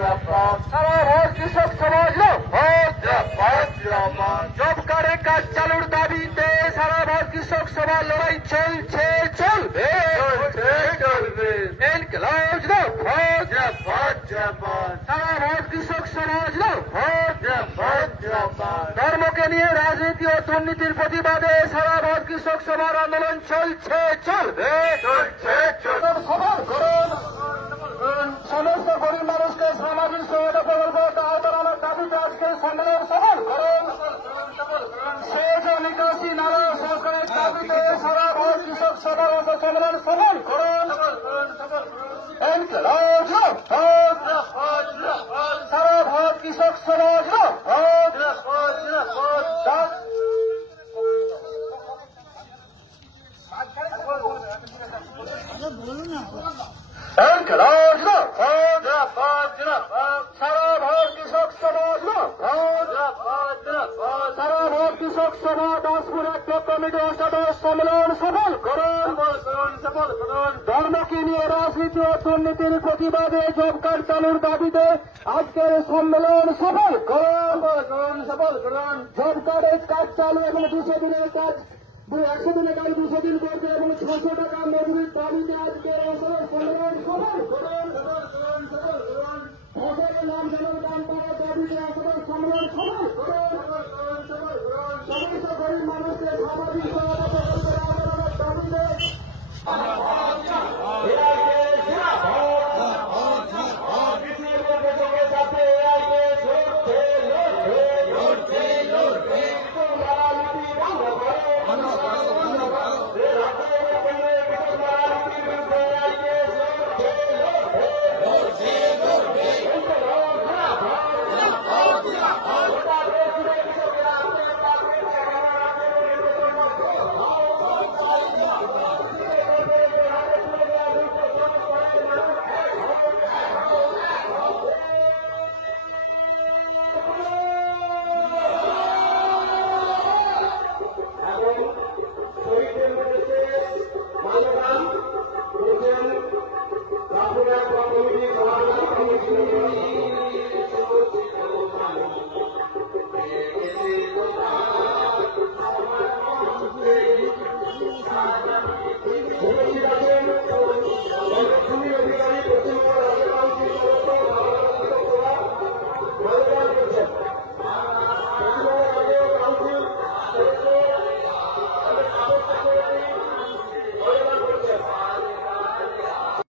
সারা ভারত কৃষক সমাজ জব কার্ডে কাজ চালুর দাবিতে সারা ভারত কৃষক সমাজ লড়াই চলছে চলবে সারা ভারত কৃষক সমাজ ধর্মকে নিয়ে রাজনীতি ও দুর্নীতির প্রতিবাদে সারা ভারত কৃষক সমাজ আন্দোলন চলছে চলবে সফল করুন সমস্ত গরিব মানুষকে সামাজিক সহায়তা প্রকল্প আওতার দাবিতে আজকে সম্মেলন সফল করুন সেচ ও নিকাশি নালা সংস্কারের দাবিতে সারা ভারত কৃষক সমাজ সম্মেলন সফল করুন সারা ভারত কৃষক সমাজ সারা ভারত কৃষক সমাজ সারা ভারত কৃষক সভা দাসপুর এক কমিটি অষ্টাদশ সম্মেলন সফল করুন ধর্মকে নিয়ে রাজনীতি ও দুর্নীতির প্রতিবাদে জব কার্ড চালুর দাবিতে আজকের সম্মেলন সফল করুন জব কার্ডের কাজ চালু এবং 200 দিনের কাজ 100 দিনের কাজ 200 দিন করতে এবং 600 টাকা মজুরির দাবিতে আজকের সম্মেলন সফল করুন ফসলের নাম যেমন দাম পাওয়ার দাবিতে